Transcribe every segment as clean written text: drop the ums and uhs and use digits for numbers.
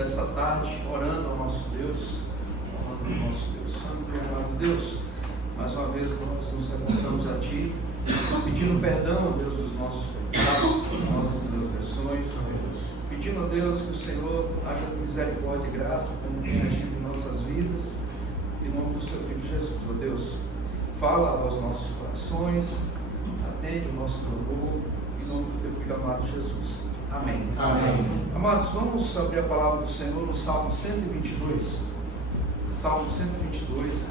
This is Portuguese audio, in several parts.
dessa tarde, orando ao nosso Deus, Santo e amado Deus. Mais uma vez nós nos encontramos a Ti, pedindo perdão, Deus, dos nossos pecados, das nossas transgressões, pedindo a Deus que o Senhor haja com misericórdia e graça, como tem agido em nossas vidas, em nome do Seu Filho Jesus, ó Deus. Fala aos nossos corações, atende o nosso clamor, em nome do Teu Filho amado Jesus. Amém. Amém. Amados, vamos abrir a palavra do Senhor no Salmo 122. Salmo 122.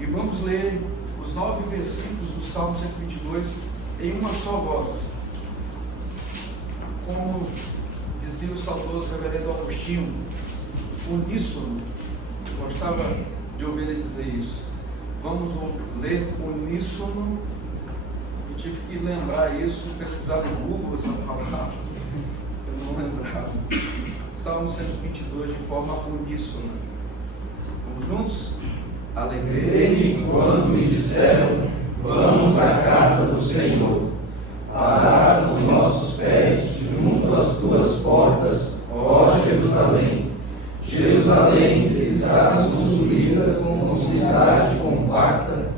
E vamos ler os 9 versículos do Salmo 122 em uma só voz. Como dizia o saudoso reverendo Agostinho, uníssono. Eu gostava de ouvir ele dizer isso. Vamos ler uníssono. Eu tive que lembrar isso, pesquisar no Google essa palavra. Eu não lembrava. Salmo 122 de forma uníssona. Vamos juntos? Alegrei-me quando me disseram: vamos à casa do Senhor. Parar os nossos pés junto às tuas portas, ó Jerusalém. Jerusalém, que estás construída como cidade compacta,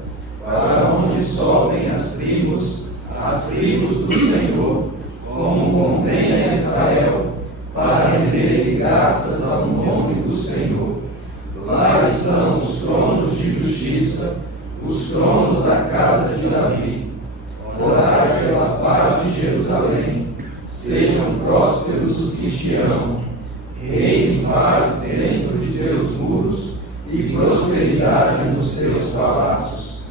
para onde sobem as tribos do Senhor, como convém a Israel, para render graças ao nome do Senhor. Lá estão os tronos de justiça, os tronos da casa de Davi. Orai pela paz de Jerusalém, sejam prósperos os que te amam. Reine paz dentro de teus muros e prosperidade nos teus palácios.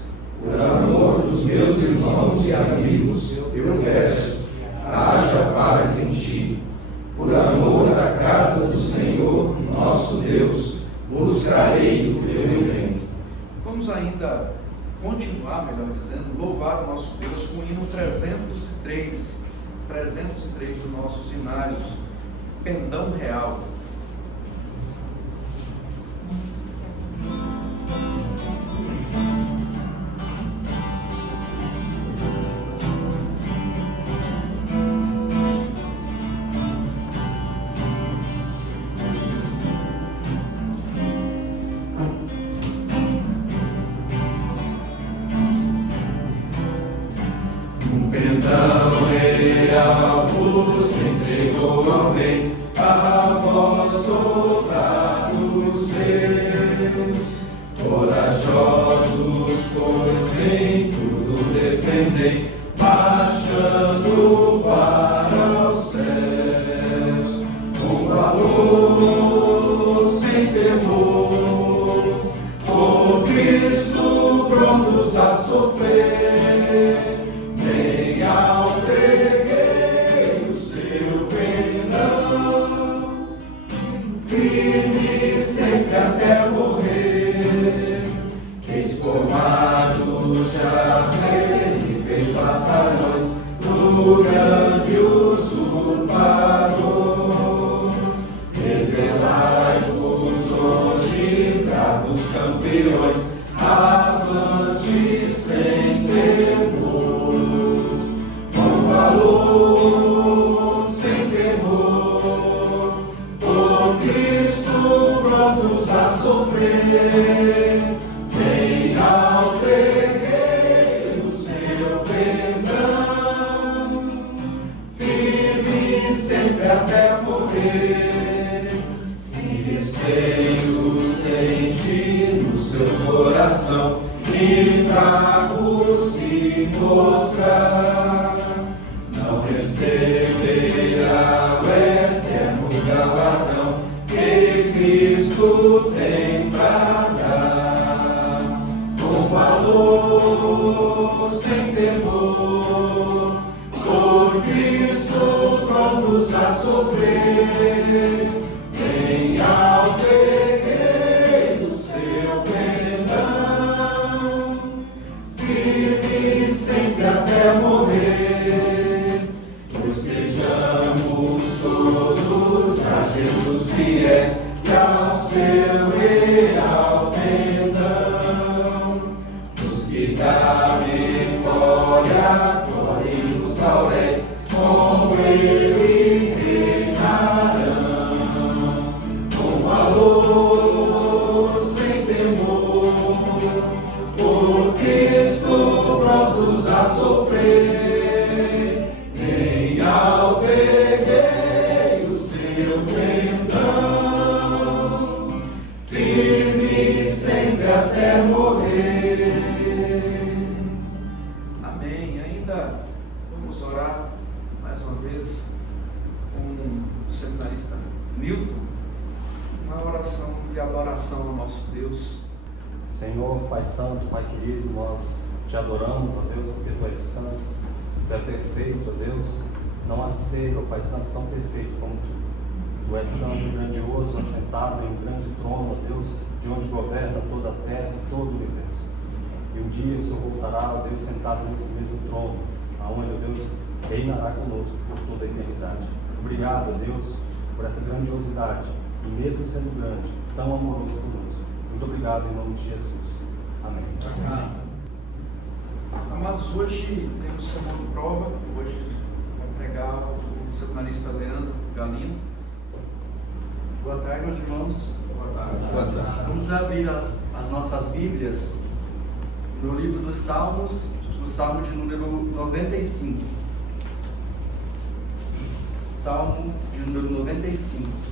Por amor dos meus irmãos e amigos, eu peço, haja paz em ti. Por amor da casa do Senhor, nosso Deus, buscarei o teu bem. Vamos ainda continuar, melhor dizendo, louvar o nosso Deus com o hino 303 dos nossos hinários, Pendão Real. Pendão real vos entregou ao rei, a vós soldados seus, corajosos, pois em tudo defendei, marchando para os céus, com valor, sem temor, por Cristo prontos a sofrer. Nem alteguei o seu pendão, firme sempre até morrer. Esformados já nele fez batalhões no grande usurpador. Revelai-vos hoje, bravos campeões, avante sem temor. Valor, sem temor, por Cristo prontos a sofrer. Nem alteguei o seu pendão, firme sempre até morrer. E receio sente no seu coração, e fraco se mostrar. Não receberá o eterno galardão que Cristo tem pra dar. Com valor, sem temor, por Cristo prontos a sofrer. Nem alteguei o seu pendão, firme sempre até morrer. Sejamos todos a Jesus fiéis e ao seu real pendão. Os que da vitória glorem nos lauréis, com ele reinarão. sofrer, nem alberguei o seu perdão, firme sempre até morrer. Amém. Ainda vamos orar mais uma vez com o seminarista Newton, uma oração de adoração ao nosso Deus. Senhor, Pai Santo, Pai querido, nós te adoramos, ó Deus, porque Tu és santo, Tu és perfeito, ó Deus. Não há ser, ó Pai Santo, tão perfeito como Tu. Tu és santo, grandioso, assentado em um grande trono, ó Deus, de onde governa toda a terra e todo o universo. E um dia o Senhor voltará, ó Deus, sentado nesse mesmo trono, aonde, ó Deus, reinará conosco por toda a eternidade. Obrigado, ó Deus, por essa grandiosidade, e mesmo sendo grande, tão amoroso conosco. Muito obrigado em nome de Jesus. Amém. Amém. Amados, hoje temos sermão de prova. Hoje vai pregar o seminarista Leandro Galino. Boa tarde, meus irmãos. Boa tarde. Vamos abrir as nossas Bíblias no livro dos Salmos, o Salmo de número 95. Salmo de número 95.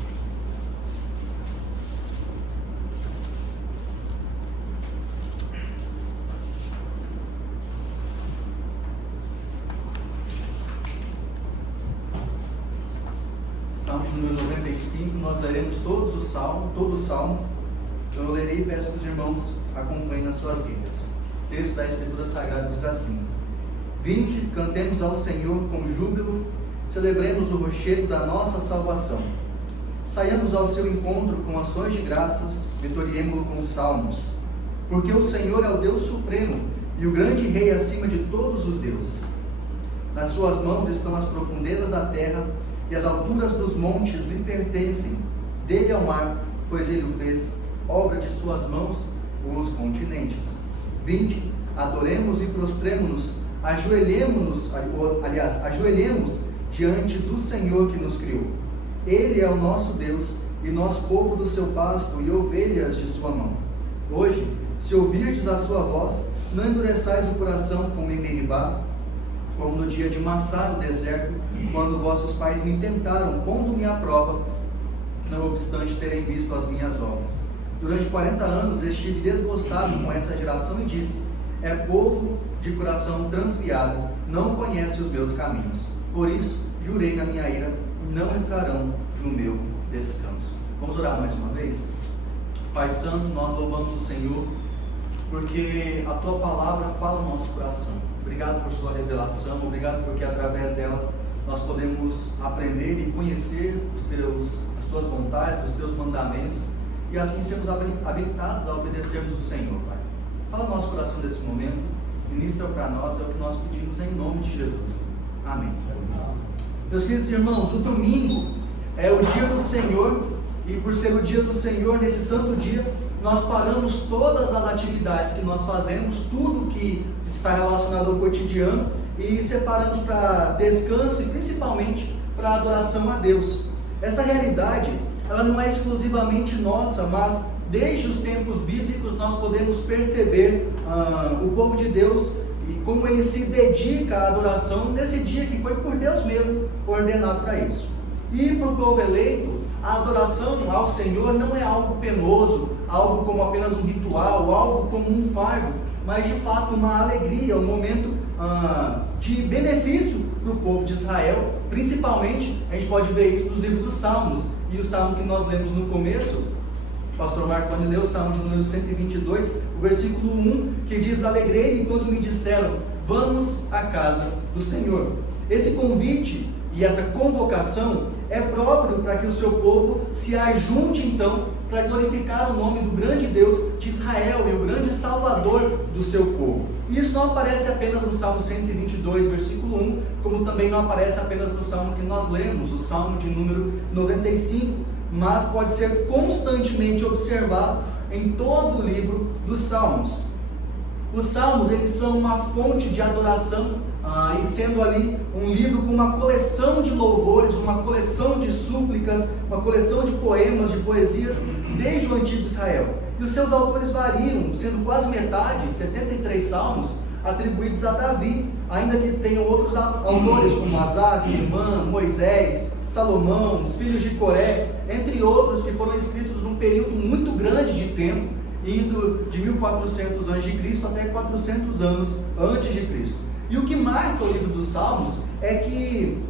Salmo de número 95, nós leremos todo o Salmo. Então eu lerei e peço que os irmãos acompanhem nas suas Bíblias. O texto da Escritura Sagrada diz assim: Vinde, cantemos ao Senhor com júbilo, celebremos o rochedo da nossa salvação. Saiamos ao seu encontro com ações de graças, vitoriemo-lo com salmos. Porque o Senhor é o Deus supremo e o grande Rei acima de todos os deuses. Nas suas mãos estão as profundezas da terra, e as alturas dos montes lhe pertencem. Dele ao mar, pois ele o fez, obra de suas mãos, os continentes. Vinde, adoremos e prostremo-nos, ajoelhemos diante do Senhor que nos criou. Ele é o nosso Deus, e nós povo do seu pasto e ovelhas de sua mão. Hoje, se ouvirdes a sua voz, não endureçais o coração como em Meribá, como no dia de Massá no deserto, quando vossos pais me tentaram, pondo-me à prova, não obstante terem visto as minhas obras. Durante 40 anos estive desgostado com essa geração e disse: é povo de coração transviado, não conhece os meus caminhos. Por isso, jurei na minha ira, não entrarão no meu descanso. Vamos orar mais uma vez? Pai Santo, nós louvamos o Senhor, porque a Tua palavra fala no nosso coração. Obrigado por Sua revelação, obrigado porque através dela nós podemos aprender e conhecer as Tuas vontades, os Teus mandamentos, e assim sermos habilitados a obedecermos o Senhor, Pai. Fala no nosso coração nesse momento, ministra para nós, é o que nós pedimos em nome de Jesus. Amém. Meus queridos irmãos, o domingo é o dia do Senhor, e por ser o dia do Senhor, nesse santo dia, nós paramos todas as atividades que nós fazemos, tudo que está relacionado ao cotidiano, e separamos para descanso e principalmente para adoração a Deus. Essa realidade, ela não é exclusivamente nossa, mas desde os tempos bíblicos nós podemos perceber o povo de Deus e como ele se dedica à adoração nesse dia que foi por Deus mesmo ordenado para isso. E para o povo eleito, a adoração ao Senhor não é algo penoso, algo como apenas um ritual, algo como um fardo, mas de fato uma alegria, um momento de benefício para o povo de Israel. Principalmente, a gente pode ver isso nos livros dos Salmos, e o Salmo que nós lemos no começo, o pastor Marconi leu o Salmo de número 122, o versículo 1, que diz: alegrei-me quando me disseram, vamos à casa do Senhor. Esse convite e essa convocação é próprio para que o seu povo se ajunte então para glorificar o nome do grande Deus de Israel e o grande Salvador do seu povo. E isso não aparece apenas no Salmo 122, versículo 1, como também não aparece apenas no Salmo que nós lemos, o Salmo de número 95, mas pode ser constantemente observado em todo o livro dos Salmos. Os Salmos, eles são uma fonte de adoração, e sendo ali um livro com uma coleção de louvores, uma coleção de súplicas, uma coleção de poemas, de poesias, desde o antigo Israel. E os seus autores variam, sendo quase metade, 73 salmos, atribuídos a Davi, ainda que tenham outros autores como Asaf, Emã, Moisés, Salomão, os filhos de Coré, entre outros, que foram escritos num período muito grande de tempo, indo de 1400 a.C. até 400 anos antes de Cristo. E o que marca o livro dos Salmos é que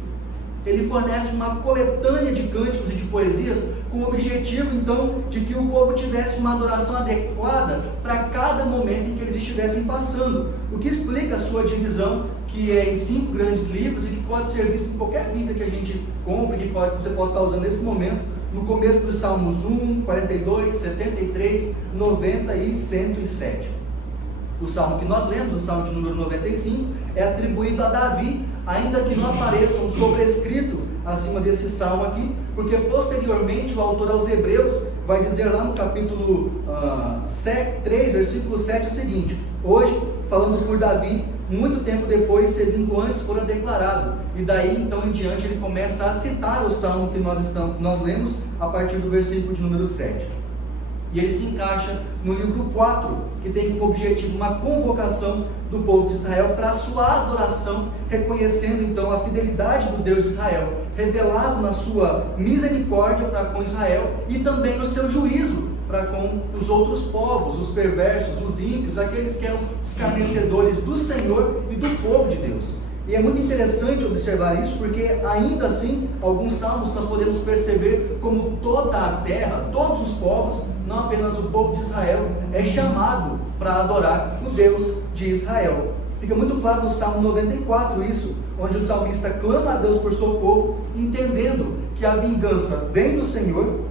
ele fornece uma coletânea de cânticos e de poesias com o objetivo, então, de que o povo tivesse uma adoração adequada para cada momento em que eles estivessem passando, o que explica a sua divisão, que é em 5 grandes livros e que pode ser visto em qualquer Bíblia que a gente compre, que você possa estar usando nesse momento, no começo dos Salmos 1, 42, 73, 90 e 107. O salmo que nós lemos, o salmo de número 95, é atribuído a Davi, ainda que não apareça um sobrescrito acima desse salmo aqui, porque posteriormente o autor aos Hebreus vai dizer lá no capítulo 3, versículo 7 o seguinte: hoje, falando por Davi, muito tempo depois, segundo antes fora declarado. E daí então em diante ele começa a citar o salmo que nós lemos a partir do versículo de número 7. E ele se encaixa no livro 4, que tem como objetivo uma convocação do povo de Israel para a sua adoração, reconhecendo então a fidelidade do Deus de Israel, revelado na sua misericórdia para com Israel e também no seu juízo para com os outros povos, os perversos, os ímpios, aqueles que eram escarnecedores do Senhor e do povo de Deus. E é muito interessante observar isso, porque ainda assim, alguns salmos nós podemos perceber como toda a terra, todos os povos, não apenas o povo de Israel, é chamado para adorar o Deus de Israel. Fica muito claro no Salmo 94 isso, onde o salmista clama a Deus por socorro, entendendo que a vingança vem do Senhor,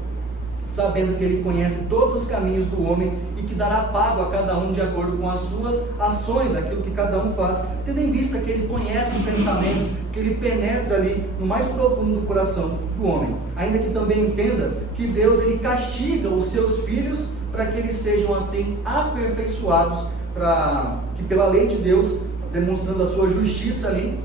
sabendo que Ele conhece todos os caminhos do homem e que dará pago a cada um de acordo com as suas ações, aquilo que cada um faz, tendo em vista que Ele conhece os pensamentos, que Ele penetra ali no mais profundo do coração do homem. Ainda que também entenda que Deus Ele castiga os seus filhos para que eles sejam assim aperfeiçoados, para que pela lei de Deus, demonstrando a sua justiça ali,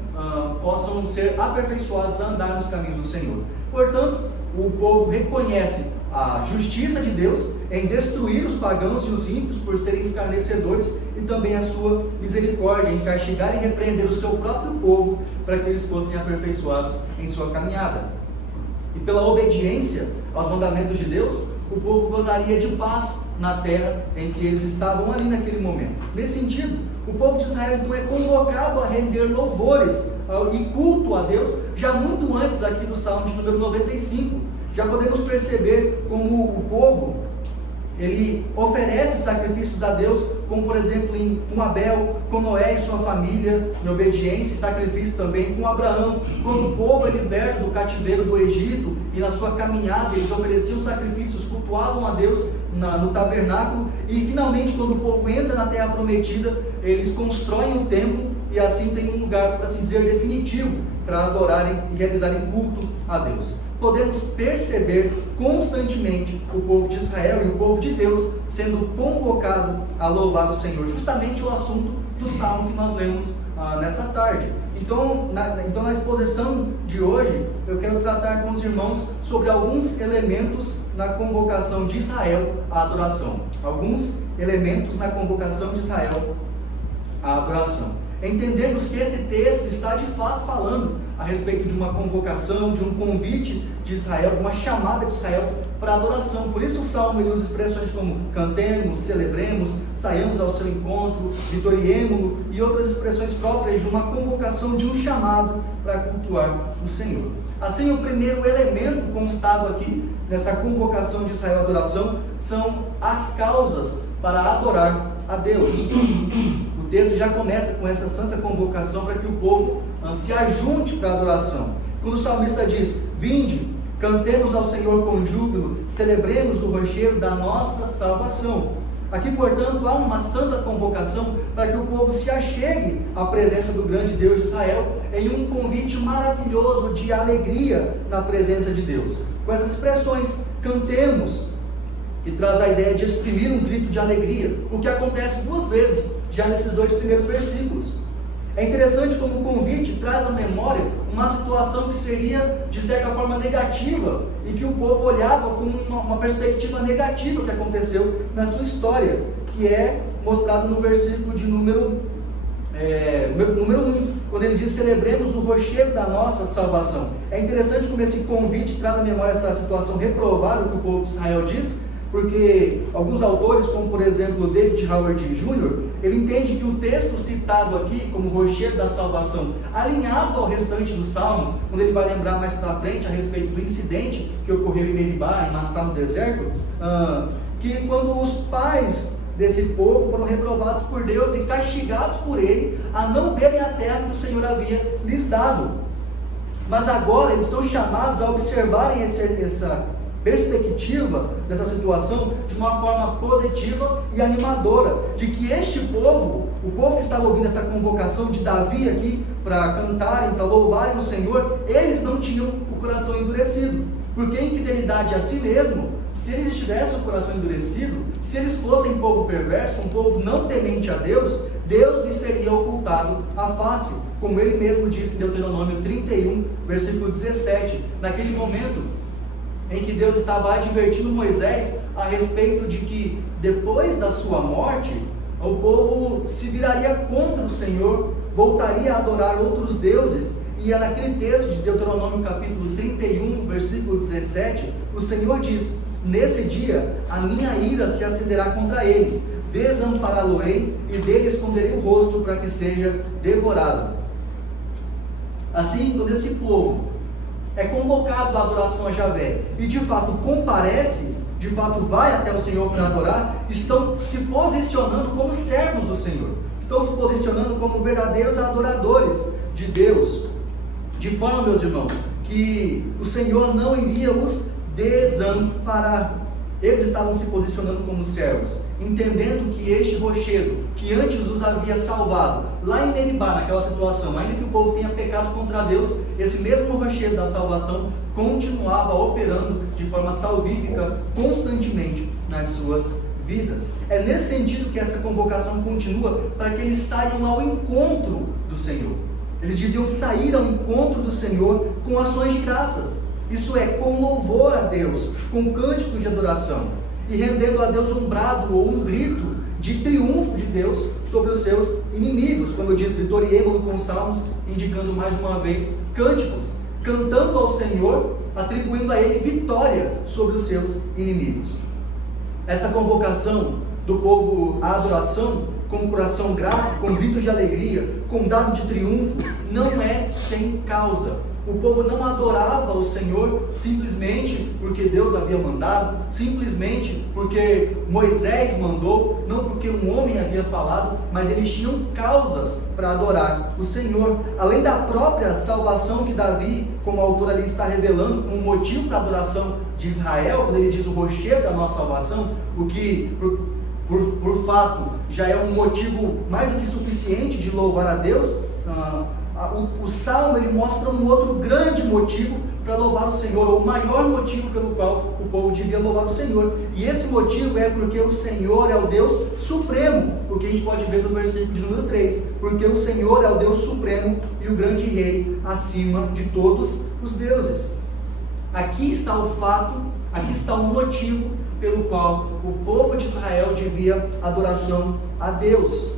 possam ser aperfeiçoados a andar nos caminhos do Senhor. Portanto, o povo reconhece a justiça de Deus em destruir os pagãos e os ímpios por serem escarnecedores, e também a sua misericórdia em castigar e repreender o seu próprio povo para que eles fossem aperfeiçoados em sua caminhada. E pela obediência aos mandamentos de Deus, o povo gozaria de paz na terra em que eles estavam ali naquele momento. Nesse sentido, o povo de Israel então é convocado a render louvores e culto a Deus já muito antes aqui do Salmo de número 95. Já podemos perceber como o povo, ele oferece sacrifícios a Deus, como por exemplo com Abel, com Noé e sua família, em obediência e sacrifício também com Abraão, quando o povo é liberto do cativeiro do Egito, e na sua caminhada eles ofereciam sacrifícios, cultuavam a Deus no tabernáculo, e finalmente quando o povo entra na terra prometida, eles constroem o templo, e assim tem um lugar, por assim dizer, definitivo, para adorarem e realizarem culto a Deus. Podemos perceber constantemente o povo de Israel e o povo de Deus sendo convocado a louvar o Senhor, justamente o assunto do salmo que nós lemos nessa tarde. Então na exposição de hoje, eu quero tratar com os irmãos sobre alguns elementos na convocação de Israel à adoração. Alguns elementos na convocação de Israel à adoração. Entendemos que esse texto está de fato falando a respeito de uma convocação, de um convite de Israel, uma chamada de Israel para adoração. Por isso o Salmo ele usa expressões como cantemos, celebremos, saiamos ao seu encontro, vitoriemo-lo e outras expressões próprias de uma convocação, de um chamado para cultuar o Senhor. Assim, o primeiro elemento constado aqui nessa convocação de Israel à adoração são as causas para adorar a Deus. O texto já começa com essa santa convocação para que o povo se ajunte para a adoração. Quando o salmista diz: vinde, cantemos ao Senhor com júbilo, celebremos o rochedo da nossa salvação. Aqui, portanto, há uma santa convocação para que o povo se achegue à presença do grande Deus de Israel em um convite maravilhoso de alegria na presença de Deus. Com essas expressões, cantemos, que traz a ideia de exprimir um grito de alegria, o que acontece 2 vezes já nesses 2 primeiros versículos. É interessante como o convite traz à memória uma situação que seria de certa forma negativa e que o povo olhava com uma perspectiva negativa que aconteceu na sua história, que é mostrado no versículo de número número 1, quando ele diz celebremos o rochedo da nossa salvação. É interessante como esse convite traz à memória essa situação reprovável que o povo de Israel diz, porque alguns autores, como por exemplo David Howard Jr., ele entende que o texto citado aqui como rochedo da salvação, alinhado ao restante do Salmo, quando ele vai lembrar mais para frente a respeito do incidente que ocorreu em Meribá, em Massá no deserto, que quando os pais desse povo foram reprovados por Deus e castigados por Ele a não verem a terra que o Senhor havia lhes dado. Mas agora eles são chamados a observarem essa perspectiva dessa situação de uma forma positiva e animadora, de que este povo, o povo que estava ouvindo essa convocação de Davi aqui para cantarem, para louvarem o Senhor, eles não tinham o coração endurecido, porque a infidelidade a si mesmo, se eles tivessem o coração endurecido, se eles fossem povo perverso, um povo não temente a Deus, Deus lhes teria ocultado a face, como ele mesmo disse em Deuteronômio 31, versículo 17, naquele momento em que Deus estava advertindo Moisés a respeito de que depois da sua morte, o povo se viraria contra o Senhor, voltaria a adorar outros deuses, e é naquele texto de Deuteronômio capítulo 31, versículo 17, o Senhor diz: nesse dia a minha ira se acenderá contra ele, desampará-lo-ei e dele esconderei o rosto para que seja devorado. Assim, quando esse povo é convocado à adoração a Javé e de fato comparece, de fato vai até o Senhor para adorar, estão se posicionando como servos do Senhor, estão se posicionando como verdadeiros adoradores de Deus, de forma, meus irmãos, que o Senhor não iria os desamparar. Eles estavam se posicionando como servos, entendendo que este rochedo, que antes os havia salvado, lá em Meribá, naquela situação, ainda que o povo tenha pecado contra Deus, esse mesmo rochedo da salvação continuava operando de forma salvífica constantemente nas suas vidas. É nesse sentido que essa convocação continua, para que eles saiam ao encontro do Senhor. Eles deviam sair ao encontro do Senhor com ações de graças. Isso é, com louvor a Deus, com cânticos de adoração, e rendendo a Deus um brado ou um grito de triunfo de Deus sobre os seus inimigos, como eu disse, vitoriemo com salmos, indicando mais uma vez cânticos, cantando ao Senhor, atribuindo a Ele vitória sobre os seus inimigos. Esta convocação do povo à adoração, com coração grato, com gritos de alegria, com dado de triunfo, não é sem causa. O povo não adorava o Senhor simplesmente porque Deus havia mandado, simplesmente porque Moisés mandou, não porque um homem havia falado, mas eles tinham causas para adorar o Senhor. Além da própria salvação que Davi, como autor ali, está revelando como motivo para a adoração de Israel, quando ele diz o rochedo da nossa salvação, o que por fato já é um motivo mais do que suficiente de louvar a Deus. O Salmo ele mostra um outro grande motivo para louvar o Senhor, ou o maior motivo pelo qual o povo devia louvar o Senhor, e esse motivo é porque o Senhor é o Deus supremo, o que a gente pode ver no versículo de número 3, porque o Senhor é o Deus supremo e o grande rei acima de todos os deuses. Aqui está o fato, aqui está o motivo pelo qual o povo de Israel devia adoração a Deus.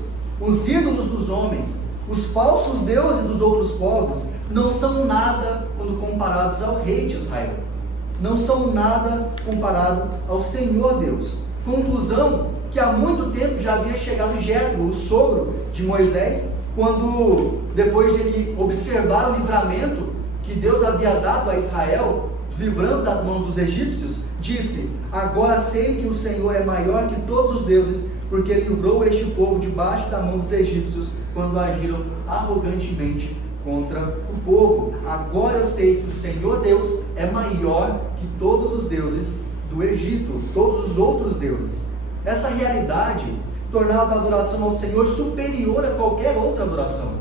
Os ídolos dos homens, os falsos deuses dos outros povos, não são nada quando comparados ao rei de Israel. Não são nada comparado ao Senhor Deus. Conclusão, que há muito tempo já havia chegado Jetro, o sogro de Moisés, quando, depois de ele observar o livramento que Deus havia dado a Israel, livrando das mãos dos egípcios, disse: agora sei que o Senhor é maior que todos os deuses, porque livrou este povo debaixo da mão dos egípcios, quando agiram arrogantemente contra o povo. Agora eu sei que o Senhor Deus é maior que todos os deuses do Egito, todos os outros deuses. Essa realidade tornava a adoração ao Senhor superior a qualquer outra adoração.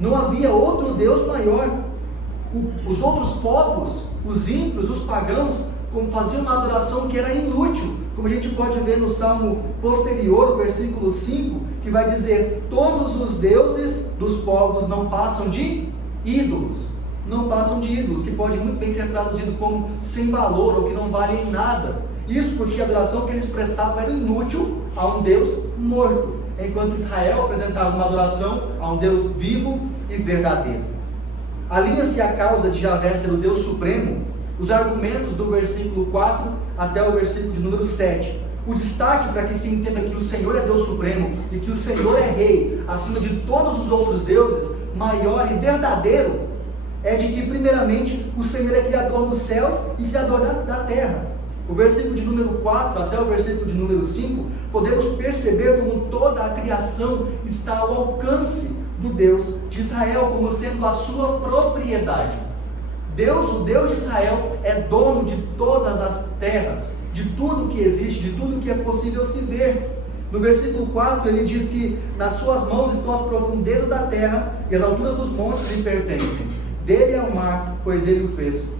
Não havia outro Deus maior. Os outros povos, os ímpios, os pagãos, como faziam uma adoração que era inútil, como a gente pode ver no Salmo posterior, o versículo 5, que vai dizer: todos os deuses dos povos não passam de ídolos. Não passam de ídolos, que pode muito bem ser traduzido como sem valor, ou que não valem nada. Isso porque a adoração que eles prestavam era inútil a um Deus morto. enquanto Israel apresentava uma adoração a um Deus vivo e verdadeiro. Alinha-se a causa de Javé ser o Deus supremo, os argumentos do versículo 4 até o versículo de número 7. O destaque para que se entenda que o Senhor é Deus supremo e que o Senhor é rei acima de todos os outros deuses, maior e verdadeiro, é de que primeiramente o Senhor é criador dos céus e criador da terra. O versículo de número 4 até o versículo de número 5, podemos perceber como toda a criação está ao alcance do Deus de Israel, como sendo a sua propriedade. Deus, o Deus de Israel, é dono de todas as terras, de tudo que existe, de tudo que é possível se ver. No versículo 4 ele diz que nas suas mãos estão as profundezas da terra e as alturas dos montes lhe pertencem. Dele é o mar, pois ele o fez.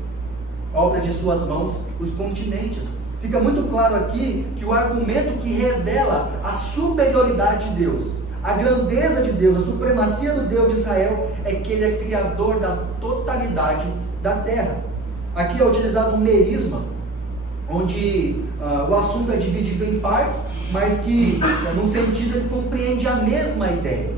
Obra de suas mãos, os continentes. Fica muito claro aqui que o argumento que revela a superioridade de Deus, a grandeza de Deus, a supremacia do Deus de Israel, é que ele é criador da totalidade da terra. Aqui é utilizado um merisma, onde o assunto é dividido em partes, mas que, num sentido, ele compreende a mesma ideia.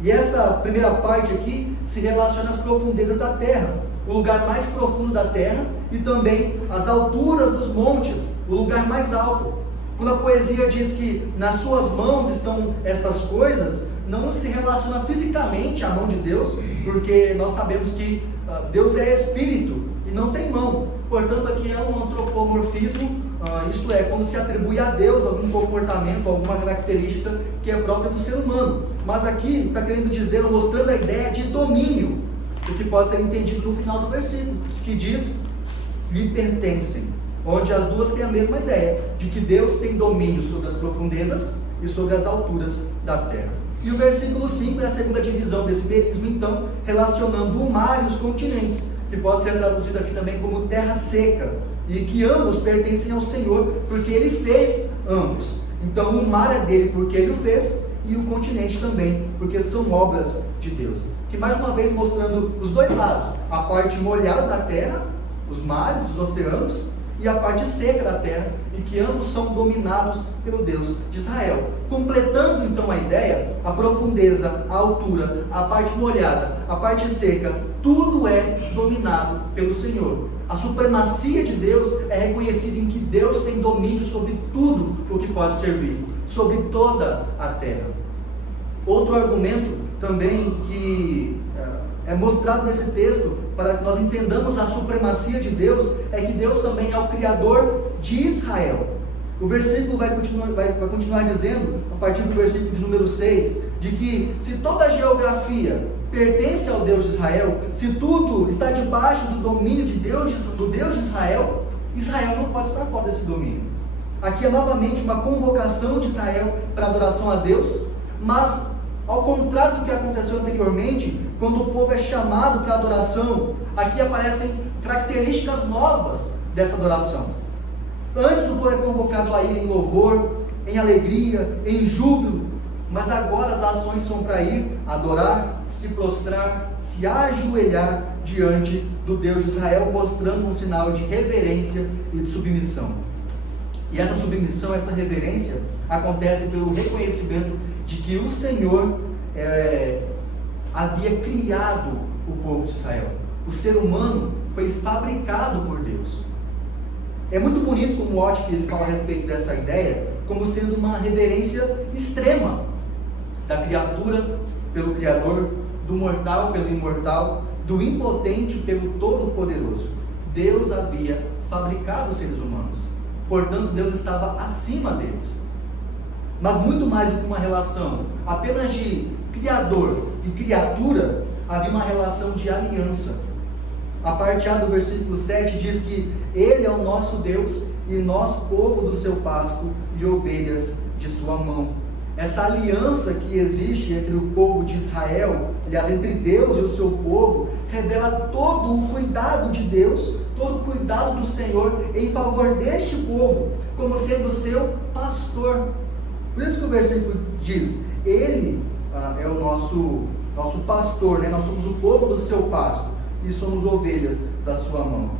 E essa primeira parte aqui se relaciona às profundezas da terra, o lugar mais profundo da terra, e também as alturas dos montes, o lugar mais alto. Quando a poesia diz que nas suas mãos estão estas coisas, não se relaciona fisicamente à mão de Deus, porque nós sabemos que Deus é espírito e não tem mão. Portanto, aqui é um antropomorfismo, isso é, quando se atribui a Deus algum comportamento, alguma característica que é própria do ser humano. Mas aqui está querendo dizer, mostrando a ideia de domínio, o que pode ser entendido no final do versículo, que diz, lhe pertencem, onde as duas têm a mesma ideia, de que Deus tem domínio sobre as profundezas e sobre as alturas da terra. E o versículo 5 é a segunda divisão desse merismo, então, relacionando o mar e os continentes, que pode ser traduzido aqui também como terra seca, e que ambos pertencem ao Senhor, porque Ele fez ambos. Então o mar é dele porque Ele o fez, e o continente também, porque são obras de Deus. Que mais uma vez mostrando os dois lados, a parte molhada da terra, os mares, os oceanos, e a parte seca da terra, e que ambos são dominados pelo Deus de Israel. Completando então a ideia, a profundeza, a altura, a parte molhada, a parte seca, tudo é dominado pelo Senhor. A supremacia de Deus é reconhecida em que Deus tem domínio sobre tudo o que pode ser visto, sobre toda a terra. Outro argumento também que é mostrado nesse texto, para que nós entendamos a supremacia de Deus, é que Deus também é o Criador de Israel. O versículo vai continuar dizendo, a partir do versículo de número 6, de que se toda a geografia pertence ao Deus de Israel, se tudo está debaixo do domínio do Deus de Israel, Israel não pode estar fora desse domínio. Aqui é novamente uma convocação de Israel para adoração a Deus, mas ao contrário do que aconteceu anteriormente, quando o povo é chamado para adoração, aqui aparecem características novas dessa adoração. Antes o povo é convocado a ir em louvor, em alegria, em júbilo, mas agora as ações são para ir adorar, se prostrar, se ajoelhar diante do Deus de Israel, mostrando um sinal de reverência e de submissão. E essa submissão, essa reverência, acontece pelo reconhecimento de que o Senhor havia criado o povo de Israel. O ser humano foi fabricado por Deus. É muito bonito como o Otti ele fala a respeito dessa ideia, como sendo uma reverência extrema da criatura pelo Criador, do mortal pelo imortal, do impotente pelo Todo-Poderoso. Deus havia fabricado os seres humanos, portanto Deus estava acima deles. Mas muito mais do que uma relação apenas de Criador e criatura, havia uma relação de aliança. A parte A do versículo 7 diz que Ele é o nosso Deus e nós povo do seu pasto e ovelhas de sua mão. Essa aliança que existe entre o povo de Israel, aliás, entre Deus e o seu povo, revela todo o cuidado de Deus, todo o cuidado do Senhor em favor deste povo, como sendo o seu pastor. Por isso que o versículo diz, Ele é o nosso pastor, né? Nós somos o povo do seu pasto e somos ovelhas da sua mão.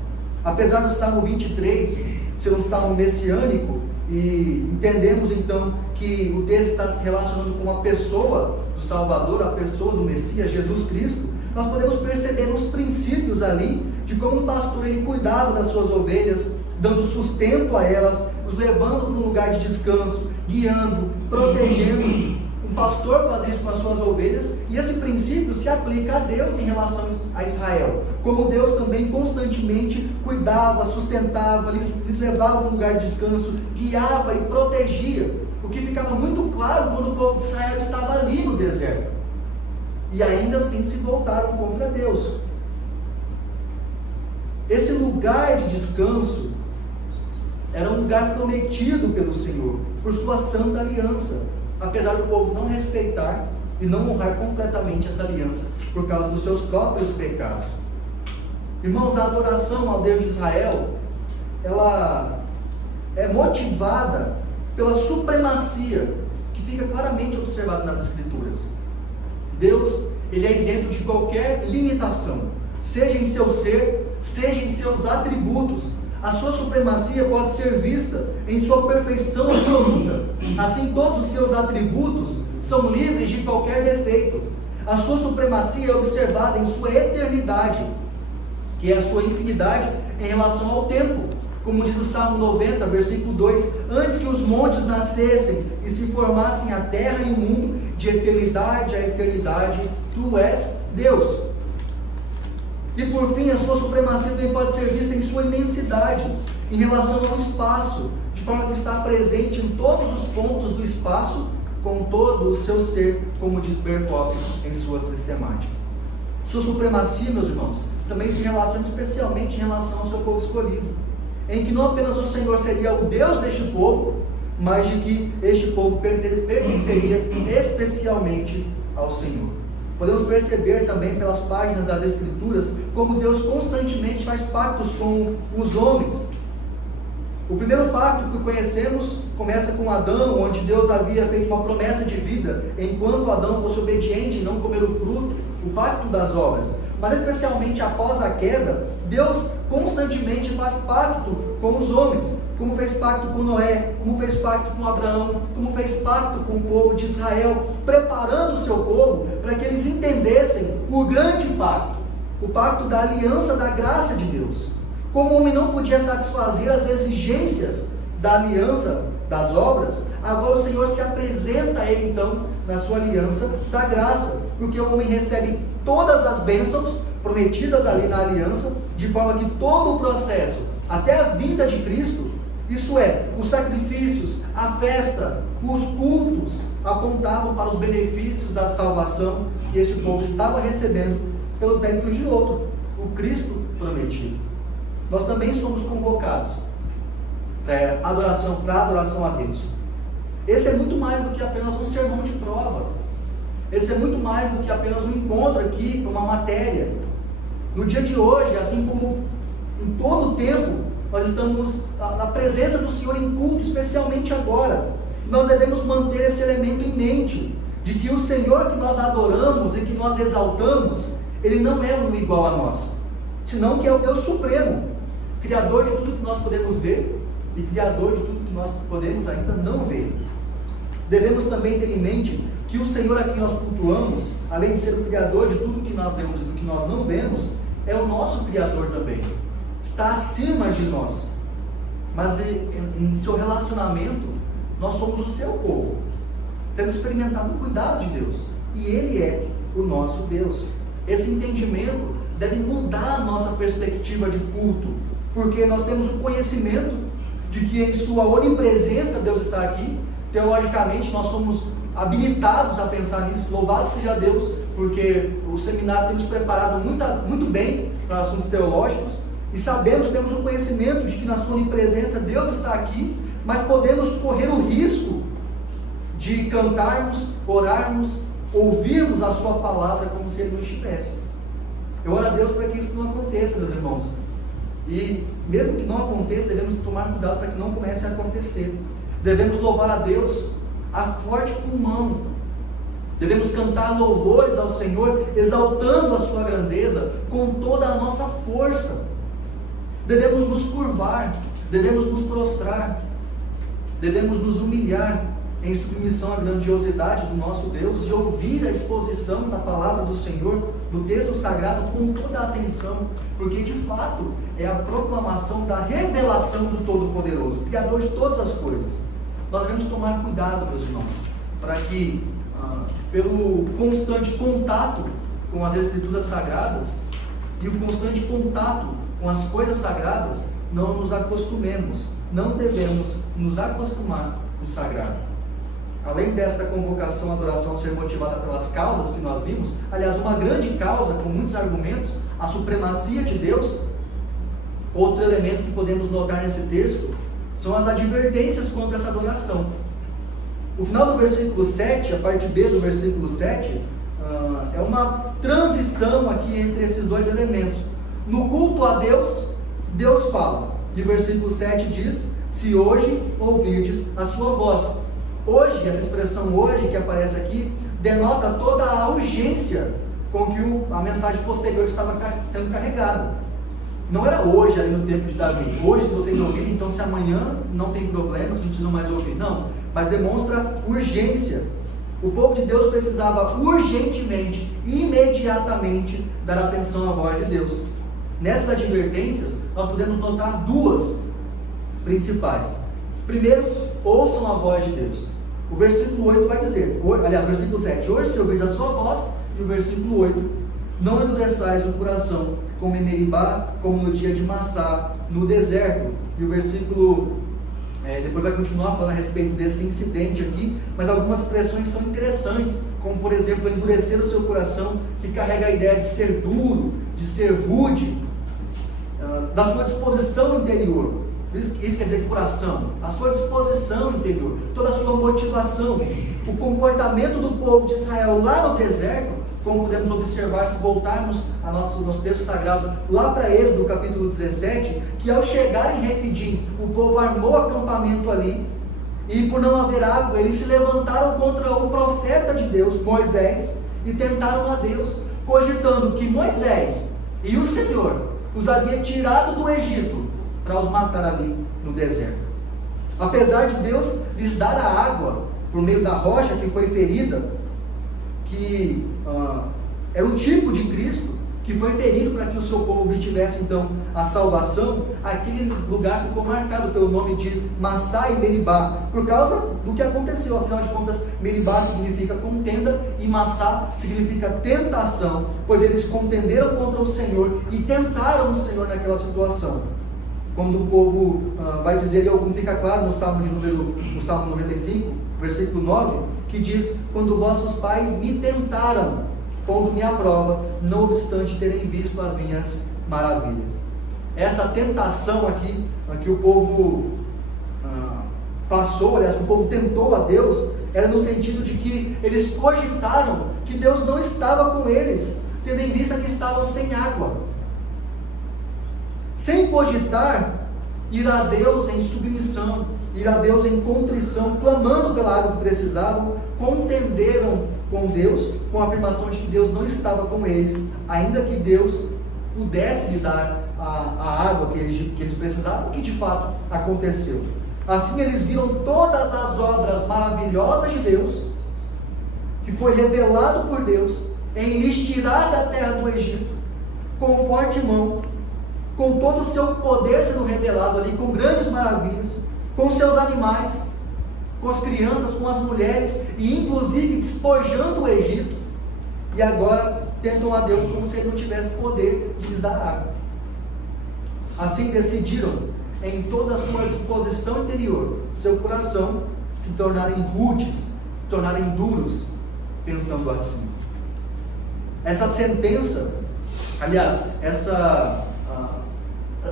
Apesar do Salmo 23 ser um salmo messiânico, e entendemos então que o texto está se relacionando com a pessoa do Salvador, a pessoa do Messias, Jesus Cristo, nós podemos perceber os princípios ali de como um pastor ele cuidava das suas ovelhas, dando sustento a elas, os levando para um lugar de descanso, guiando, protegendo. Um pastor fazia isso com as suas ovelhas, e esse princípio se aplica a Deus em relação a Israel. Como Deus também constantemente cuidava, sustentava, lhes levava para um lugar de descanso, guiava e protegia, o que ficava muito claro quando o povo de Israel estava ali no deserto. E ainda assim se voltaram contra Deus. Esse lugar de descanso era um lugar prometido pelo Senhor, por sua santa aliança, apesar do povo não respeitar e não honrar completamente essa aliança, por causa dos seus próprios pecados. Irmãos, a adoração ao Deus de Israel, ela é motivada pela supremacia, que fica claramente observada nas Escrituras. Deus, ele é isento de qualquer limitação, seja em seu ser, seja em seus atributos. A sua supremacia pode ser vista em sua perfeição absoluta. Assim, todos os seus atributos são livres de qualquer defeito. A sua supremacia é observada em sua eternidade, que é a sua infinidade em relação ao tempo. Como diz o Salmo 90, versículo 2: antes que os montes nascessem e se formassem a terra e o mundo, de eternidade a eternidade, tu és Deus. E por fim, a sua supremacia também pode ser vista em sua imensidade, em relação ao espaço, de forma que está presente em todos os pontos do espaço, com todo o seu ser, como diz Berkhoff em sua sistemática. Sua supremacia, meus irmãos, também se relaciona especialmente em relação ao seu povo escolhido, em que não apenas o Senhor seria o Deus deste povo, mas de que este povo pertenceria especialmente ao Senhor. Podemos perceber também pelas páginas das Escrituras como Deus constantemente faz pactos com os homens. O primeiro pacto que conhecemos começa com Adão, onde Deus havia feito uma promessa de vida enquanto Adão fosse obediente e não comer o fruto, o pacto das obras. Mas especialmente após a queda, Deus constantemente faz pacto com os homens, como fez pacto com Noé, como fez pacto com Abraão, como fez pacto com o povo de Israel, preparando o seu povo para que eles entendessem o grande pacto, o pacto da aliança da graça de Deus. Como o homem não podia satisfazer as exigências da aliança das obras, agora o Senhor se apresenta a ele então na sua aliança da graça, porque o homem recebe todas as bênçãos prometidas ali na aliança, de forma que todo o processo, até a vinda de Cristo, isso é, os sacrifícios, a festa, os cultos, apontavam para os benefícios da salvação que este povo estava recebendo pelos méritos de outro, o Cristo prometido. Nós também somos convocados para adoração a Deus. Esse é muito mais do que apenas um sermão de prova. Esse é muito mais do que apenas um encontro aqui com uma matéria. No dia de hoje, assim como em todo o tempo, nós estamos na presença do Senhor em culto, especialmente agora. Nós devemos manter esse elemento em mente, de que o Senhor que nós adoramos e que nós exaltamos, Ele não é um igual a nós, senão que é o Deus Supremo, Criador de tudo que nós podemos ver e Criador de tudo que nós podemos ainda não ver. Devemos também ter em mente que o Senhor a quem nós cultuamos, além de ser o Criador de tudo que nós vemos e do que nós não vemos, é o nosso Criador também, está acima de nós, mas em seu relacionamento, nós somos o seu povo, temos experimentado o cuidado de Deus, e Ele é o nosso Deus. Esse entendimento deve mudar a nossa perspectiva de culto, porque nós temos o conhecimento de que em sua onipresença Deus está aqui. Teologicamente nós somos habilitados a pensar nisso, louvado seja Deus, porque o seminário tem nos preparado muito bem para assuntos teológicos, e sabemos, temos o conhecimento de que na sua onipresença Deus está aqui, mas podemos correr o risco de cantarmos, orarmos, ouvirmos a sua palavra como se Ele não estivesse. Eu oro a Deus para que isso não aconteça, meus irmãos, e mesmo que não aconteça, devemos tomar cuidado para que não comece a acontecer. Devemos louvar a Deus a forte pulmão, devemos cantar louvores ao Senhor, exaltando a sua grandeza com toda a nossa força. Devemos nos curvar, devemos nos prostrar, devemos nos humilhar em submissão à grandiosidade do nosso Deus e ouvir a exposição da palavra do Senhor, do texto sagrado, com toda a atenção, porque de fato é a proclamação da revelação do Todo-Poderoso, Criador de todas as coisas. Nós devemos tomar cuidado, meus irmãos, para que, pelo constante contato com as Escrituras Sagradas e o constante contato com as coisas sagradas, não nos acostumemos, não devemos nos acostumar com o sagrado. Além desta convocação à adoração ser motivada pelas causas que nós vimos, aliás, uma grande causa, com muitos argumentos, a supremacia de Deus. Outro elemento que podemos notar nesse texto são as advertências contra essa adoração. O final do versículo 7, a parte B do versículo 7, é uma transição aqui entre esses dois elementos. No culto a Deus, Deus fala. E o versículo 7 diz: se hoje ouvirdes a sua voz. Hoje, essa expressão hoje que aparece aqui, denota toda a urgência com que a mensagem posterior estava sendo carregada. Não era hoje, ali no tempo de Davi. Hoje, se vocês ouvirem, então se amanhã não tem problema, vocês não precisam mais ouvir. Não, mas demonstra urgência. O povo de Deus precisava urgentemente, imediatamente, dar atenção à voz de Deus. Nessas advertências, nós podemos notar duas principais. Primeiro, ouçam a voz de Deus. O versículo 8 vai dizer, aliás, o versículo 7, hoje se ouvir a sua voz, e o versículo 8, não endureçais o coração, como em Meribá, como no dia de Massá, no deserto. E o versículo, depois vai continuar falando a respeito desse incidente aqui, mas algumas expressões são interessantes, como por exemplo, endurecer o seu coração, que carrega a ideia de ser duro, de ser rude, da sua disposição interior. Isso quer dizer coração, a sua disposição interior, toda a sua motivação, o comportamento do povo de Israel lá no deserto, como podemos observar se voltarmos ao nosso texto sagrado, lá para Êxodo, capítulo 17, que ao chegar em Refidim, o povo armou acampamento ali, e por não haver água, eles se levantaram contra o profeta de Deus, Moisés, e tentaram a Deus, cogitando que Moisés e o Senhor os havia tirado do Egito, para os matar ali no deserto. Apesar de Deus lhes dar a água por meio da rocha que foi ferida, que era um tipo de Cristo que foi ferido para que o seu povo obtivesse então a salvação, aquele lugar ficou marcado pelo nome de Massá e Meribá, por causa do que aconteceu. Afinal de contas, Meribá significa contenda e Massá significa tentação, pois eles contenderam contra o Senhor e tentaram o Senhor naquela situação. Quando o povo vai dizer, como fica claro no Salmo 95, versículo 9, que diz: quando vossos pais me tentaram, pondo-me à prova, não obstante terem visto as minhas maravilhas. Essa tentação aqui, que o povo passou, aliás, o povo tentou a Deus, era no sentido de que eles cogitaram que Deus não estava com eles, tendo em vista que estavam sem água. Sem cogitar, ir a Deus em submissão, ir a Deus em contrição, clamando pela água que precisavam, contenderam com Deus, com a afirmação de que Deus não estava com eles, ainda que Deus pudesse lhe dar a água que eles precisavam, o que de fato aconteceu. Assim eles viram todas as obras maravilhosas de Deus, que foi revelado por Deus, em lhes tirar da terra do Egito, com forte mão, com todo o seu poder sendo revelado ali, com grandes maravilhas, com seus animais, com as crianças, com as mulheres, e inclusive despojando o Egito, e agora tentam a Deus como se ele não tivesse poder de lhes dar água. Assim decidiram, em toda a sua disposição interior, seu coração, se tornarem rudes, se tornarem duros, pensando assim. Essa sentença, aliás, essa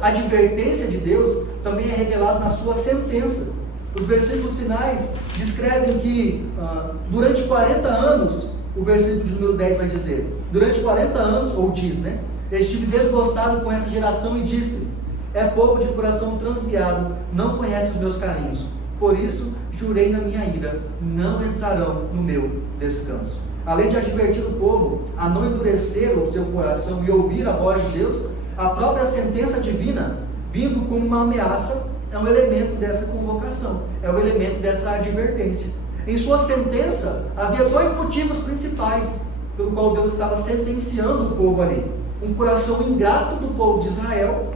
advertência de Deus também é revelada na sua sentença. Os versículos finais descrevem que durante 40 anos, o versículo de número 10 vai dizer, durante 40 anos, ou diz, né? Estive desgostado com essa geração e disse: é povo de coração transviado, não conhece os meus caminhos. Por isso, jurei na minha ira, não entrarão no meu descanso. Além de advertir o povo a não endurecer o seu coração e ouvir a voz de Deus, a própria sentença divina, vindo como uma ameaça, é um elemento dessa convocação, é um elemento dessa advertência. Em sua sentença, havia dois motivos principais pelo qual Deus estava sentenciando o povo ali: um coração ingrato do povo de Israel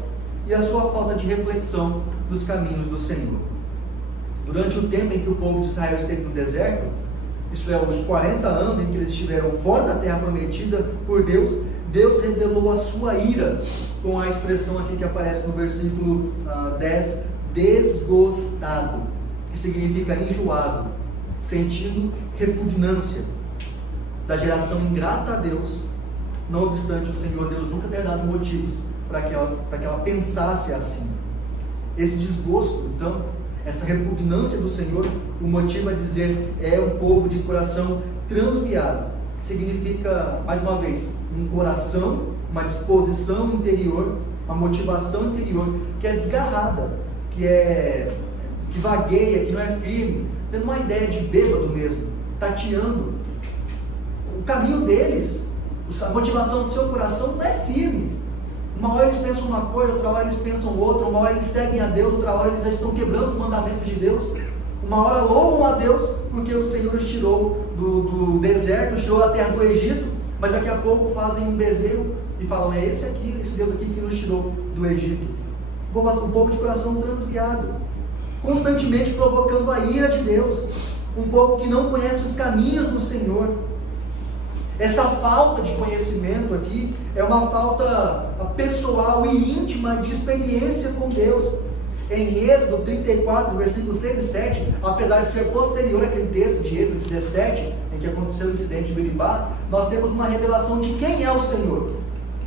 e a sua falta de reflexão dos caminhos do Senhor. Durante o tempo em que o povo de Israel esteve no deserto, isso é, os 40 anos em que eles estiveram fora da terra prometida por Deus, Deus revelou a sua ira, com a expressão aqui que aparece no versículo 10, desgostado, que significa enjoado, sentindo repugnância da geração ingrata a Deus. Não obstante, o Senhor Deus nunca ter dado motivos para que ela pensasse assim. Esse desgosto, então, essa repugnância do Senhor, o motivo a dizer é um povo de coração transviado, que significa, mais uma vez, um coração, uma disposição interior, uma motivação interior que é desgarrada, que vagueia, que não é firme, tendo uma ideia de bêbado mesmo, tateando. O caminho deles, a motivação do seu coração não é firme. Uma hora eles pensam uma coisa, outra hora eles pensam outra, uma hora eles seguem a Deus, outra hora eles já estão quebrando os mandamentos de Deus. Uma hora louvam a Deus porque o Senhor os tirou do deserto, os tirou da terra do Egito, mas daqui a pouco fazem um bezerro e falam: é esse Deus aqui que nos tirou do Egito. Um povo de coração transviado, constantemente provocando a ira de Deus, um povo que não conhece os caminhos do Senhor. Essa falta de conhecimento aqui é uma falta pessoal e íntima de experiência com Deus. Em Êxodo 34, versículos 6 e 7, apesar de ser posterior àquele texto de Êxodo 17, em que aconteceu o incidente de Meribá, nós temos uma revelação de quem é o Senhor.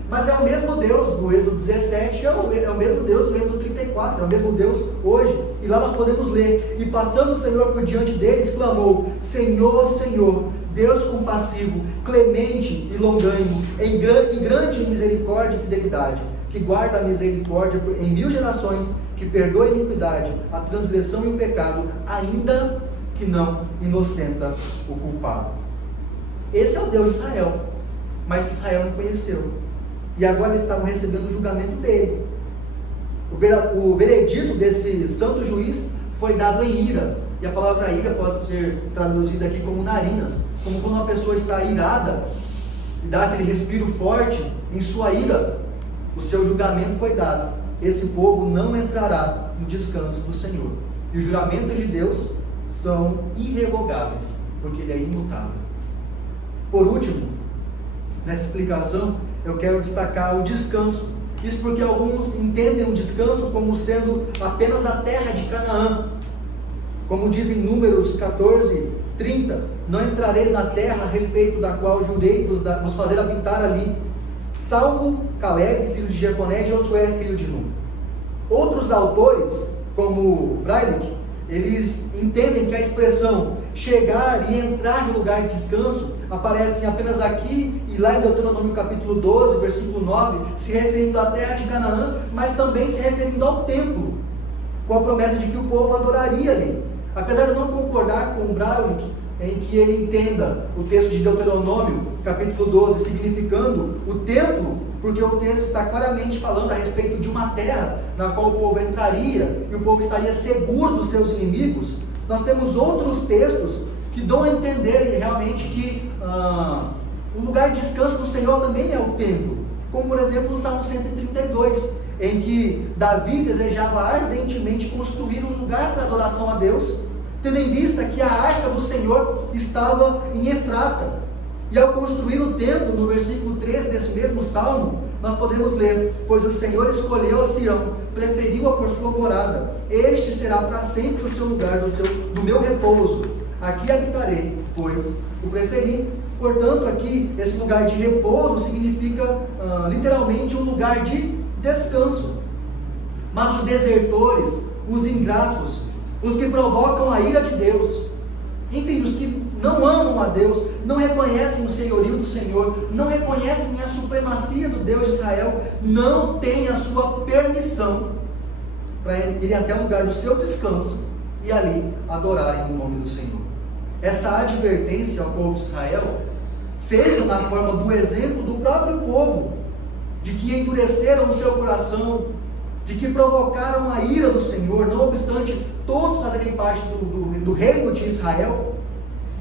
Mas é o mesmo Deus do Êxodo 17, é o mesmo Deus do Êxodo 34, é o mesmo Deus hoje. E lá nós podemos ler: e passando o Senhor por diante deles, clamou: Senhor, Senhor, Deus compassivo, clemente e longânimo, e grande em misericórdia e fidelidade, que guarda a misericórdia em 1000 gerações, que perdoa a iniquidade, a transgressão e o pecado, ainda que não inocenta o culpado. Esse é o Deus de Israel, mas que Israel não conheceu. E agora eles estavam recebendo o julgamento dele. O veredito desse santo juiz foi dado em ira. E a palavra ira pode ser traduzida aqui como narinas, como quando uma pessoa está irada e dá aquele respiro forte. Em sua ira, o seu julgamento foi dado. Esse povo não entrará no descanso do Senhor. E os juramentos de Deus são irrevogáveis, porque Ele é imutável. Por último, nessa explicação, eu quero destacar o descanso. Isso porque alguns entendem o descanso como sendo apenas a terra de Canaã. Como diz em Números 14, 30, não entrareis na terra a respeito da qual jurei vos fazer habitar ali, salvo Caleb, filho de Jefoné, e Josué, filho de Nun. Outros autores, como Brailic, eles entendem que a expressão chegar e entrar no lugar de descanso aparecem apenas aqui e lá em Deuteronômio capítulo 12, versículo 9, se referindo à terra de Canaã, mas também se referindo ao templo, com a promessa de que o povo adoraria ali. Apesar de eu não concordar com o Brailic em que ele entenda o texto de Deuteronômio capítulo 12 significando o templo, porque o texto está claramente falando a respeito de uma terra na qual o povo entraria e o povo estaria seguro dos seus inimigos, nós temos outros textos que dão a entender realmente que o lugar de descanso do Senhor também é o templo, como por exemplo o Salmo 132, em que Davi desejava ardentemente construir um lugar para adoração a Deus, tendo em vista que a arca do Senhor estava em Efrata. E ao construir o templo, no versículo 13 desse mesmo salmo, nós podemos ler: pois o Senhor escolheu a Sião, preferiu-a por sua morada, este será para sempre o seu lugar do meu repouso, aqui habitarei, pois o preferi. Portanto, aqui, esse lugar de repouso significa literalmente um lugar de descanso. Mas os desertores, os ingratos, os que provocam a ira de Deus, enfim, os que não amam a Deus, não reconhecem o senhorio do Senhor, não reconhecem a supremacia do Deus de Israel, não têm a sua permissão para irem até o lugar do seu descanso e ali adorarem o nome do Senhor. Essa advertência ao povo de Israel, feita na forma do exemplo do próprio povo, de que endureceram o seu coração, de que provocaram a ira do Senhor, não obstante todos fazerem parte do reino de Israel.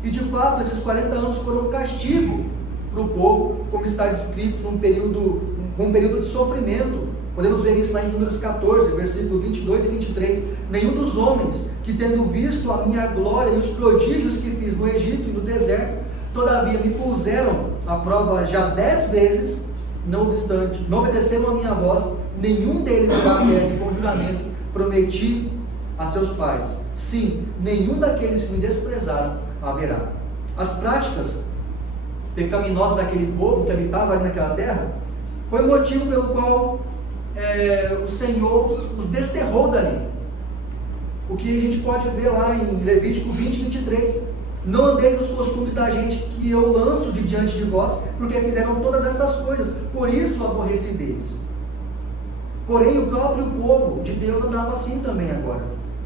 E de fato, esses 40 anos foram um castigo para o povo, como está descrito num período de sofrimento. Podemos ver isso lá em Números 14, versículo 22 e 23. Nenhum dos homens que, tendo visto a minha glória e os prodígios que fiz no Egito e no deserto, todavia me puseram à prova já 10 vezes, não obstante, não obedeceram a minha voz, nenhum deles irá até que com juramento prometi a seus pais. Sim, nenhum daqueles que me desprezaram haverá. As práticas pecaminosas daquele povo que habitava ali naquela terra foi o motivo pelo qual o Senhor os desterrou dali. O que a gente pode ver lá em Levítico 20, 23. Não andeis nos costumes da gente que eu lanço de diante de vós, porque fizeram todas estas coisas, por isso aborreci deles. Porém, o próprio povo de Deus andava assim também agora,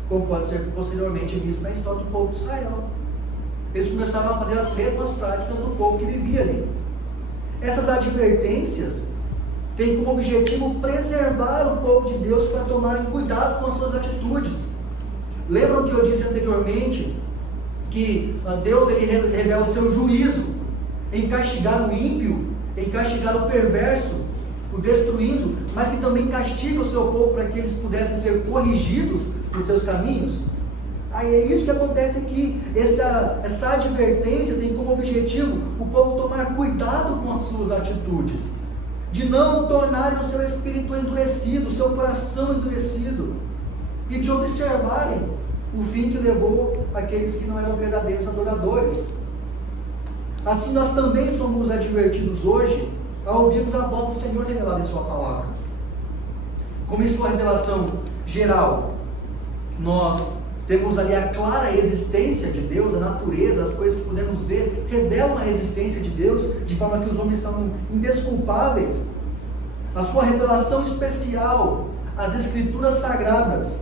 como pode ser posteriormente visto na história do povo de Israel. Eles começaram a fazer as mesmas práticas do povo que vivia ali. Essas advertências têm como objetivo preservar o povo de Deus para tomarem cuidado com as suas atitudes. Lembram que eu disse anteriormente que Deus ele revela o seu juízo em castigar o ímpio, em castigar o perverso, o destruindo, mas que também castiga o seu povo para que eles pudessem ser corrigidos nos seus caminhos? Aí é isso que acontece aqui. Essa advertência tem como objetivo o povo tomar cuidado com as suas atitudes, de não tornarem o seu espírito endurecido, o seu coração endurecido, e de observarem o fim que levou aqueles que não eram verdadeiros adoradores. Assim nós também somos advertidos hoje ao ouvirmos a voz do Senhor revelada em sua palavra. Como em sua revelação geral, nós temos ali a clara existência de Deus, a natureza, as coisas que podemos ver, revelam a existência de Deus, de forma que os homens são indesculpáveis. A sua revelação especial, as Escrituras Sagradas,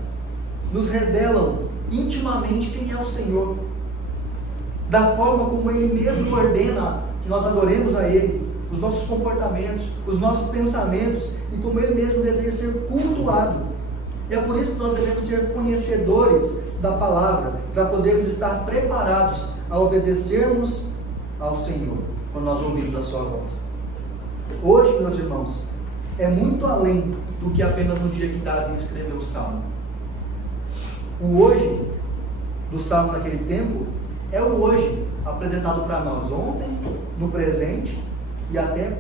nos revelam intimamente quem é o Senhor, da forma como Ele mesmo ordena que nós adoremos a Ele, os nossos comportamentos, os nossos pensamentos, e como Ele mesmo deseja ser cultuado. E é por isso que nós devemos ser conhecedores da palavra, para podermos estar preparados a obedecermos ao Senhor, quando nós ouvimos a sua voz. Hoje, meus irmãos, é muito além do que apenas no dia que Davi escreveu o Salmo. O hoje do Salmo naquele tempo é o hoje apresentado para nós ontem, no presente e até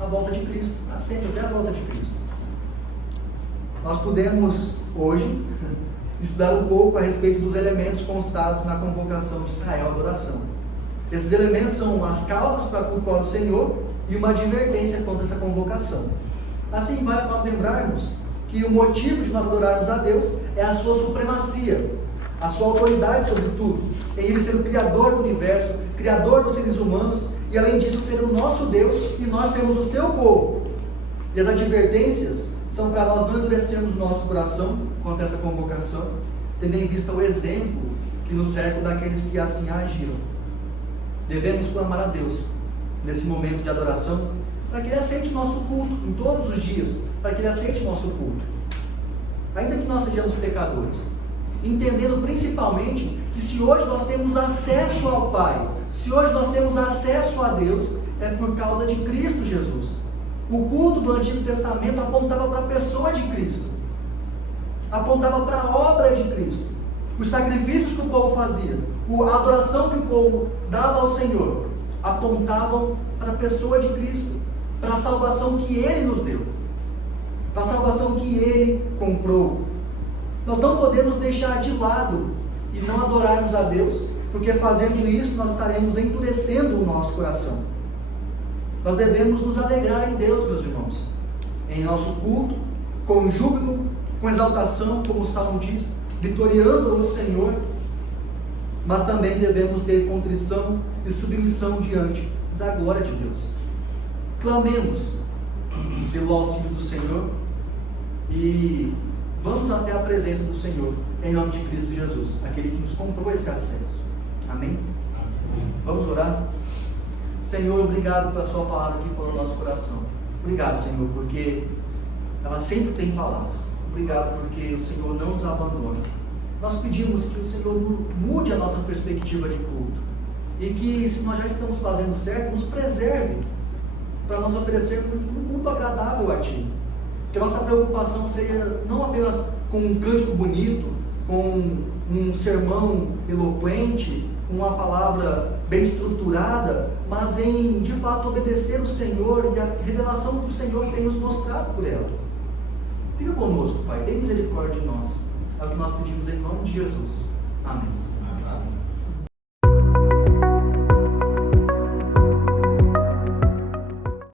a volta de Cristo, sempre até a volta de Cristo. Nós podemos hoje estudar um pouco a respeito dos elementos constados na convocação de Israel à adoração. Esses elementos são as causas para cultuar o Senhor e uma advertência contra essa convocação. Assim, vale nós lembrarmos que o motivo de nós adorarmos a Deus é a sua supremacia, a sua autoridade sobre tudo, em Ele ser o Criador do universo, Criador dos seres humanos, e além disso ser o nosso Deus e nós sermos o seu povo. E as advertências são para nós não endurecermos o nosso coração quanto a essa convocação, tendo em vista o exemplo que nos cerca daqueles que assim agiram. Devemos clamar a Deus nesse momento de adoração, para que Ele aceite o nosso culto em todos os dias, para que Ele aceite o nosso culto, ainda que nós sejamos pecadores, entendendo principalmente que se hoje nós temos acesso ao Pai, se hoje nós temos acesso a Deus, é por causa de Cristo Jesus. O culto do Antigo Testamento apontava para a pessoa de Cristo, apontava para a obra de Cristo, os sacrifícios que o povo fazia, a adoração que o povo dava ao Senhor, apontavam para a pessoa de Cristo, para a salvação que Ele nos deu, para a salvação que Ele comprou. Nós não podemos deixar de lado e não adorarmos a Deus, porque fazendo isso nós estaremos endurecendo o nosso coração. Nós devemos nos alegrar em Deus, meus irmãos, em nosso culto, com júbilo, com exaltação, como o Salmo diz, vitoriando o Senhor, mas também devemos ter contrição e submissão diante da glória de Deus. Clamemos pelo auxílio do Senhor e vamos até a presença do Senhor, em nome de Cristo Jesus, aquele que nos comprou esse acesso. Amém? Vamos orar? Senhor, obrigado pela sua palavra que falou no nosso coração. Obrigado, Senhor, porque ela sempre tem falado. Obrigado porque o Senhor não nos abandona. Nós pedimos que o Senhor mude a nossa perspectiva de culto. E que, se nós já estamos fazendo certo, nos preserve para nós oferecermos um culto agradável a Ti. Que a nossa preocupação seja não apenas com um cântico bonito, com um sermão eloquente, com uma palavra bem estruturada, mas em, de fato, obedecer o Senhor e a revelação que o Senhor tem nos mostrado por ela. Fica conosco, Pai, tem misericórdia de nós. É o que nós pedimos em nome de Jesus. Amém.